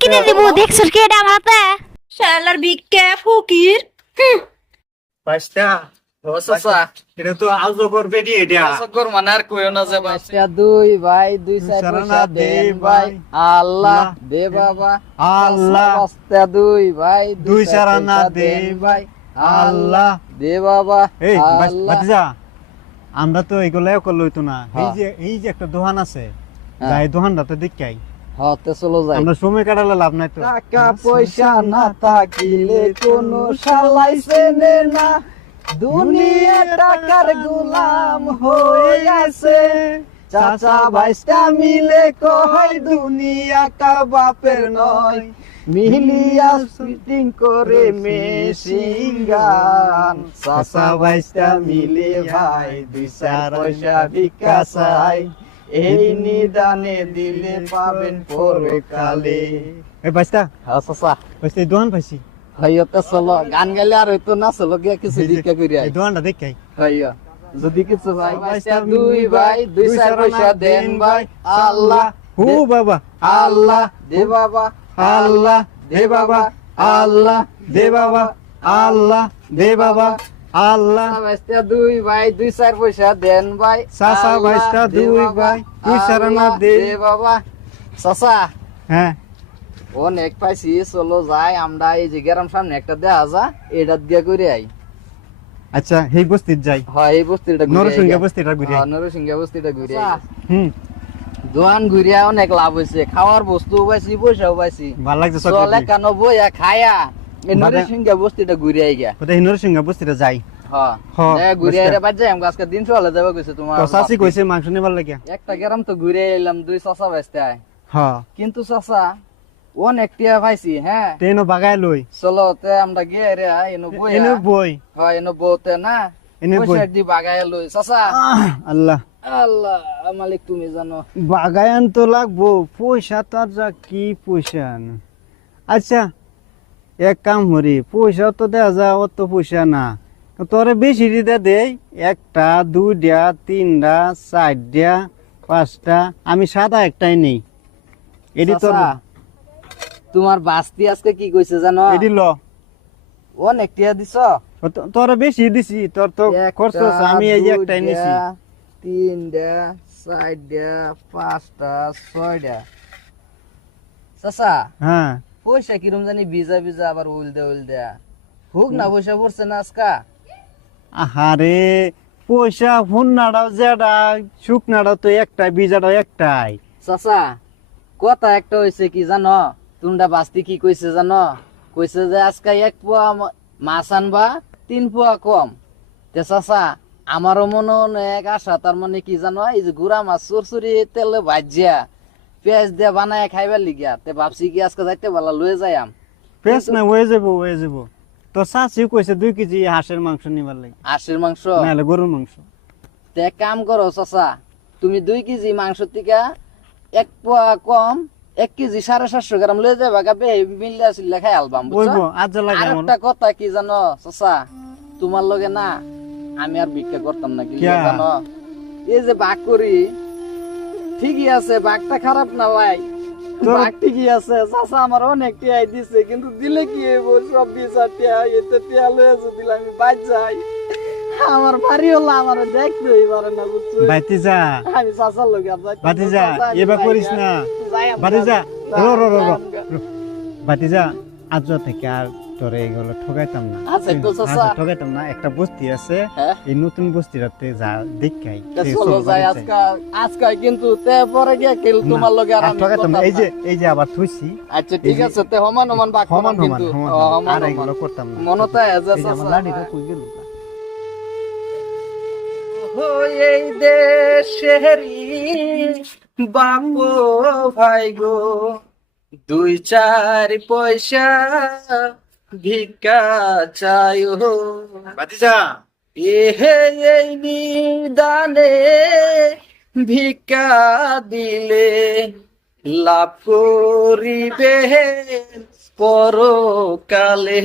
কিনে দিব দেখছিস কি এটা আমার হাতে শালার ভিক্ষা ফকির পাঁচটা এটা তো আজগর বেডি এটা সকর মানে আর কইও না যে ভাই দুই ভাই দুই চার সারানা পয়সা দে দেন ভাই। ভাই আল্লাহ দে বাবা আল্লাহ পাঁচটা দুই ভাই দুই চার সারানা পয়সা দে দেন ভাই আল্লাহ দে বাবা এই আল্লাহ বাতিজা আমরা তো এগুলাই করলে হইতো না হ্যাঁ। এই যে একটা দোকান আছে হ্যাঁ। যাই দোকানটাতে দেখাই হতে চলো যাই আমরা সময় কাটালে লাভ নাই তো টাকা পয়সা না থাকিলে কোনো শালাই চেনে না দুনিয়া টাকার গোলাম হয়ে আছে চাচা ভাইস্তা মিলে কয় দুনিয়া কার বাপের নয় মিলিয়া শুটিং করে মেশিন গান চাচা ভাইস্তা মিলে ভাই দুই চার পয়সা ভিক্ষা চাই এই নিদানে দিলে পাবেন পরকালে এই বাস্তা হ্যাঁ চাচা বাস্তা এই দোকান পাইছি হইতে চলো গান গাইলে আর হইতো না চলো গিয়া কিছু ভিক্ষা করি এই দোকানটা দেখাই হইয়া যদি কিছু ভাই দুই ভাই দুই চার পয়সা দেন ভাই আল্লাহ হু বাবা আল্লাহ দে বাবা আল্লাহ দে বাবা আল্লাহ দে বাবা আল্লাহ দে বাবা আল্লাহ বাইস্তা দুই ভাই দুই চার পয়সা দেন ভাই চাচা আল্লাহ, বাইস্তা দে দুই বাবা, ভাই, দুই চারানা আল্লাহ, দে। বাবা চাচা হ্যাঁ অনেক পাইছি চলো যাই আমরা এই যে গ্রাম সামনে একটা দেয়া যা এটা দিয়া করে আই আচ্ছা এই বস্তির যাই হয় এই বস্তিটা নরসিংহা বস্তিটা ঘুরে আই। নরসিংহা বস্তিটা ঘুরে হুম দোকান ঘুরিয়া অনেক লাভ হয়েছে খাওয়ার বস্তু পাইছি পয়সাও পাইছি ভাল লাগছে চলে চকলেট কেন বইয়া খায়া এই বাদে- নরসিংহা বস্তিটা ঘুরে আই গা কোথায় নরসিংহা বস্তিটা যাই হ্যাঁ হ্যাঁ, ঘুরে বুঝতে। আইরে বাদ যাই আমগো আজকে দিন চলে যাবে কইছে তোমার তো চাচি কইছে মাংস নিবার লাগিয়া একটা গ্রাম তো ঘুরে এলাম দুই চাচা বেচতে আয় হ্যাঁ কিন্তু চাচা অনেক টিয়া পাইছি হ্যাঁ তেনো বাগাই লই চলো তে আমরা গিয়ে রে এনো বইয়া এনে বই হয় এনো বউতে না এনে বই পয়সা দি বাগায় লই চাচা আল্লাহ আল্লাহ মালিক তুমি জানো বাগায়ান তো লাগবো পয়সা তার যা কি পয়সা না। আচ্ছা এক কাম করি পয়সা তো দেয়া যা অত পয়সা না তোরে বেশি দিতে দেই একটা দুইটা তিনটা চারটা পাঁচটা আমি সাদা একটাই নেই এডি তোর চাচা, তোমার বাস্তি আজকে কি কইছে জানো এডি ল অনেক টিয়া দিছ তোরে বেশি দিছি তোর তো খরচ আছে, আমি এই যে একটাই নিছি তিনটা চারটা পাঁচটা ছয়টা চাচা হ্যাঁ পয়সা কিরম জানি ভিজা ভিজা আবার উল দেয়া হুক না পয়সা পড়ছে না আজকা আহারে পয়সা ফোন নাড়াও যেটা সুখ নাড়াও তো একটাই বিজাটাও একটাই চাচা কথা একটা হয়েছে কি জানো তোমরা বাস্তি কি কইছে জানো কইছে যে আজকে এক পোয়া মাছ আনবা 3 পোয়া কম তে চাচা আমারও মনে অনেক আশা তার মানে কি জানো এই যে গুড়া মাছ চুরচুরি তেলে ভাজিয়া পেঁয়াজ দিয়ে বানায় খাইবার লিগিয়া তে ভাবছি কি আজকে যাইতে ভালো লয়ে যাইম পেস না হয়ে যাবো তো চাচিও কইছে 2 কেজি হাঁসের মাংস নিবার লাগে হাঁসের মাংস নাহলে গরুর মাংস তে এক কাম করো চাচা তুমি 2 কেজি মাংস থেকে 1 পোয়া কম 1 কেজি 750 গ্রাম লয়ে যাবা গাবে মিল্লা সিল্লা খাই আলবাম বুঝছো বলবো আজ লাগে আর আমার একটা কথা কি জানো চাচা তোমার লগে না আমি আর ভিক্ষা করতাম না কি কিয়া? জানো এই যে বাঘ করি ঠিকই আছে বাঘটা খারাপ না ভাই বাঘ ঠিকই আছে চাচা আমার অনেক টিয়াই দিছে কিন্তু দিলে কি হইব সব বিচার টিয়া এতে টিয়া লয়ে যদি আমি বাজ যাই আমার বাড়ি হলো আমার দেখতে পারে না বুঝছো বাইতে যা আমি চাচার লগে আর যাইতাম না। বাতি যা চাচা, আমি এবার যাই করিস না যাইয়াম বাতি যা যাইয়াম র গা। বাতি যা আজ থেকে আর তোরে এগুলো ঠকাইতাম না আচ্ছা, তো চাচা। ঠকাইতাম না একটা বস্তি আছে হ্যাঁ? এই নতুন বস্তিটাতে যা দেখাই তা চলো যাই আজকে কিন্তু তে পরে গিয়ে কেল তোমার লগে আর আমি ঠকাইতাম না করতাম এই যে আবার থুইছি আচ্ছা ঠিক আছে তে হমান হমান বাক সমান সমান কিন্তু সমান ও, সমান। হমান আর হমান। এগুলো করতাম না মনতে এজা এই যে আমার লাঠিটা কই গেল এই দেশেরই বাপু ভাই গো 2-4 পয়সা ভিক্ষা চাইও বাতিজা এহে এই নিদানে ভিক্ষা দিলে লাভ করিবে পরকালে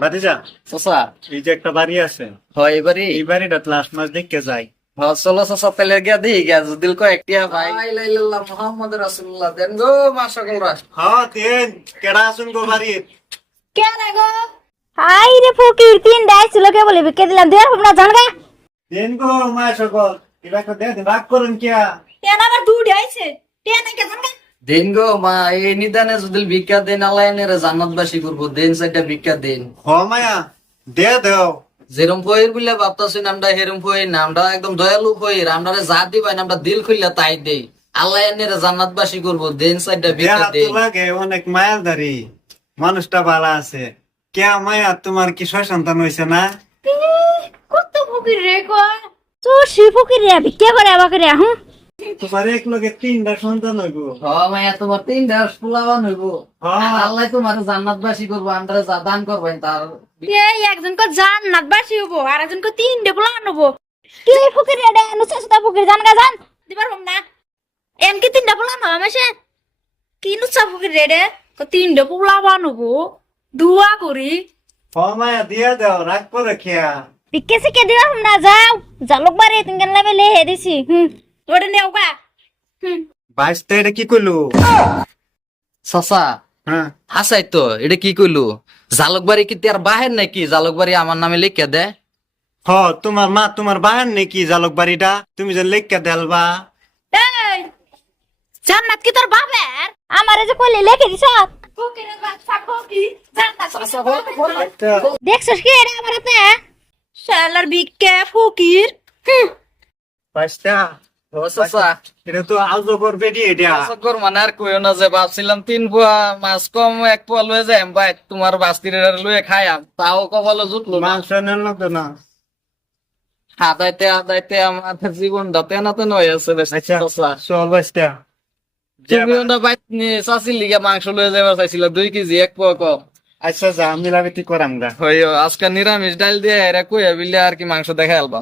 বাতিজা চাচা এই যে একটা বাড়ি আছে হয় এবারে এই বাড়িটা লাস্ট মাস দেখতে যাই চলো চাচা তাহলে গিয়া দিই গিয়া যদি কয়েকটিয়া ভাই মোহাম্মদ রাসূলুল্লাহ দেন গো মাশাআল্লাহ। হ্যাঁ তেন কেডা আসুন গো বাড়ি কেন গো হাই রে ফকির তিন ডাইছিল কে বলে বিকে দিলাম দেখ না জানগা দেন গো মা সকল এবার তো দেন রাগ করুন কিয়া কেন আবার দুধ আইছে কেন কে জানগা দেন গো মা এই নিদানে যদি ভিক্ষা দেন আল্লাহ এনে জান্নাতবাসী করবো দেন সেটা ভিক্ষা দেন। হ মায়া দে দেও যেরম ফয়ের বলে ভাবতাছি নামটা হেরম ফয়ের নামটা একদম দয়ালু ফয়ের আমরা যা দিবাই নামটা দিল খুললে তাই দেই আল্লাহ এনে জান্নাতবাসী করবো দেন সেটা ভিক্ষা দেয়া দেন। তো লাগে অনেক মায়ালদারি মানুষটা ভালো আছে কে মায়া তোমার কি ছয় সন্তান হয়েছে না? কত ফকির রে কয় তো সি ফকির রে বিকে করে আবাকে রে হুঁ তোমার এক লগে 3টা সন্তান হইব। হ মায়া তোমার 3টা ফুলাবান হইব হ্যাঁ। আল্লাহ তোমার জান্নাতবাসী করবো আমরা যা দান করবেন তার। এই একজন কো জান্নাত বাসি হবো আর একজন কো তিনটে পোলা হবো কি ফকির রে নুসা সুতা ফকির জানগা জান দিবার হম না এন কি তিনটা পোলা না আমাশে কি নুসা ফকির রে কো তিনটে পোলা বানবো দুয়া করি হ মায়া দিয়া দাও রাগ করে খেয়া বিকে সিকে দিবা হুম না যাও জালুক বারে তিন গান লাবে লে দিছি ওটা নেও গা বাইশটা এটা কি কইলো? চাচা হ্যাঁ আসাই তো এটা কি কইলু জালকবাড়ি কি তার বাহের নাকি জালকবাড়ি আমার নামে লিখে দে। হ তোমার মা তোমার বাহান নাকি জালক বাড়িটা তুমি যে লেখা দেলবা এই জান্নাত কি তোর বাপের আমারে যে কইলে লেখে দিছ ফকিরের বাচ্চা ফকির জান্নাত দেখছস কি এটা আমার হাতে শালার বিকে ফকির বাইশটা ও চাচা এটা তো আজগর বেডি এটা অসগর মানে আর কইও না যে ভাবছিলাম 3 পোয়া মাছ কম 1 পোয়া লয়ে যাই ভাই তোমার বাস্তির লয়ে খাইয়াম তাও কপালে জুটলো না। মাংস নেন লাগতো না। আদাইতে আদাইতে আমার জীবনটা তেনা তেন হয়ে আছে আচ্ছা চাচা। চল বাইশটা তুমি ওটা বাইত চাষির লিগে মাংস লয়ে যাবার চাইছিল 2 কেজি 1 পোয়া কম। আচ্ছা যা মিলামিতি করাম গা হইও আজকে নিরামিষ ডাল দিয়ে এরা কইয়া বিলে আর কি মাংস দেখা আলবা।